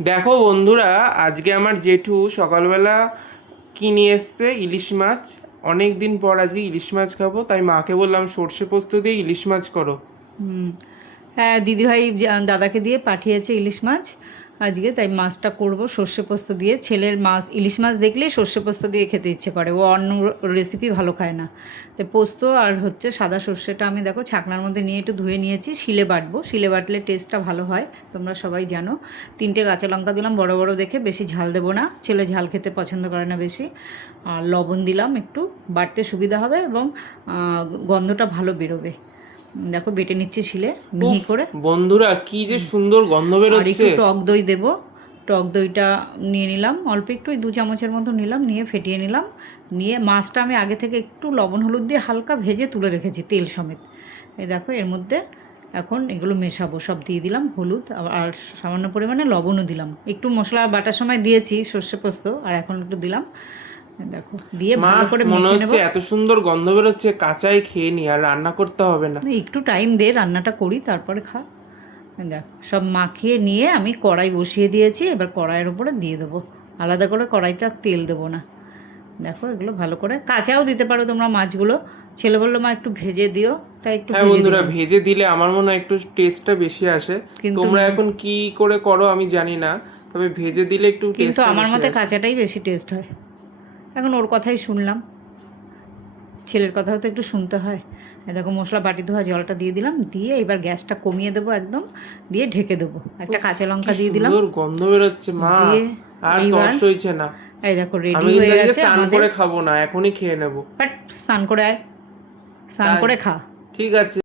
দেখো বন্ধুরা, আজকে আমার জেঠু সকালবেলা কিনে এসছে ইলিশ মাছ। অনেক দিন পর আজকে ইলিশ মাছ খাবো, তাই মাকে বললাম সর্ষে পোস্ত দিয়ে ইলিশ মাছ করো। হুম। হ্যাঁ, দিদিভাই দাদাকে দিয়ে পাঠিয়েছে ইলিশ মাছ আজকে, তাই মাছটা করব সর্ষে পোস্ত দিয়ে। ছেলের মাছ ইলিশ মাছ দেখলেই সর্ষে পোস্ত দিয়ে খেতে ইচ্ছে করে, ও অন্য রেসিপি ভালো খায় না। তাই পোস্ত আর হচ্ছে সাদা সর্ষেটা আমি দেখো ছাকনার মধ্যে নিয়ে একটু ধুয়ে নিয়েছি, শিলে বাটবো। শিলে বাটলে টেস্টটা ভালো হয়, তোমরা সবাই জানো। 3টে কাঁচা লঙ্কা দিলাম বড় বড় দেখে, বেশি ঝাল দেবো না, ছেলে ঝাল খেতে পছন্দ করে না বেশি। আর লবণ দিলাম একটু, বাটতে সুবিধা হবে এবং গন্ধটা ভালো বেরোবে। দেখো বেটে নিচ্ছি শিলে মিহি উফ করে। বন্ধুরা, কি যে সুন্দর গন্ধ আর একটু বেরোচ্ছে। টক দই দেবো। টক দইটা নিয়ে নিলাম অল্প একটু, ওই 2 চামচের মতো নিলাম, নিয়ে ফেটিয়ে নিলাম। নিয়ে মাছটা আমি আগে থেকে একটু লবণ হলুদ দিয়ে হালকা ভেজে তুলে রেখেছি তেল সমেত। এই দেখো এর মধ্যে এখন এগুলো মেশাবো, সব দিয়ে দিলাম হলুদ আর সামান্য পরিমাণে লবণও দিলাম। একটু মশলা বাটার সময় দিয়েছি সর্ষে পোস্ত, আর এখন একটু দিলাম। দেখো দিয়ে মা, ভালো করে মনে মেখে নেব। হচ্ছে এত সুন্দর গন্ধ বেরোচ্ছে কাঁচাই খেয়ে নি, আর রান্না করতে হবে না। একটু টাইম দে, রান্নাটা করি তারপরে খা। দেখ সব মাখিয়ে নিয়ে আমি কড়াই বসিয়ে দিয়েছি, এবার কড়াইয়ের উপরে দিয়ে দেবো। আলাদা করে কড়াইতে আর তেল দেবো না। দেখো এগুলো ভালো করে কাঁচাও দিতে পারো তোমরা মাছগুলো। ছেলে বললো মা একটু ভেজে দিও, তাই একটু হ্যাঁ ভেজে বন্ধুরা, দিলাম। ভেজে দিলে আমার মনে হয় একটু টেস্টটা বেশি আসে। কিন্তু তোমরা এখন কি করে করো আমি জানি না, তবে ভেজে দিলে একটু কিন্তু টেস্টটা আমার বেশি মতে আসে। কাঁচাটাই বেশি টেস্ট হয়। এখন ওর কথাই শুনলাম, ছেলের কথাও তো একটু শুনতে হয়। এই দেখো মশলা বাটি ধোয়া জলটা দিয়ে দিলাম, দিয়ে এবার গ্যাসটা কমিয়ে দেবো একদম, দিয়ে ঢেকে দেবো। একটা উফ, কাঁচা কি লঙ্কা দিয়ে দিলাম। সুন্দর গন্ধ বেরোচ্ছে মা। দিয়ে আর এইবার তর্স হইছে না। এই দেখো রেডি আমি কিন্তু হয়ে আজকে গেছে স্নান আমাদের। করে খাবো না, এখনই খেয়ে নেবো। বাট স্নান করে আয়, স্নান তাই? করে খা। ঠিক আছে।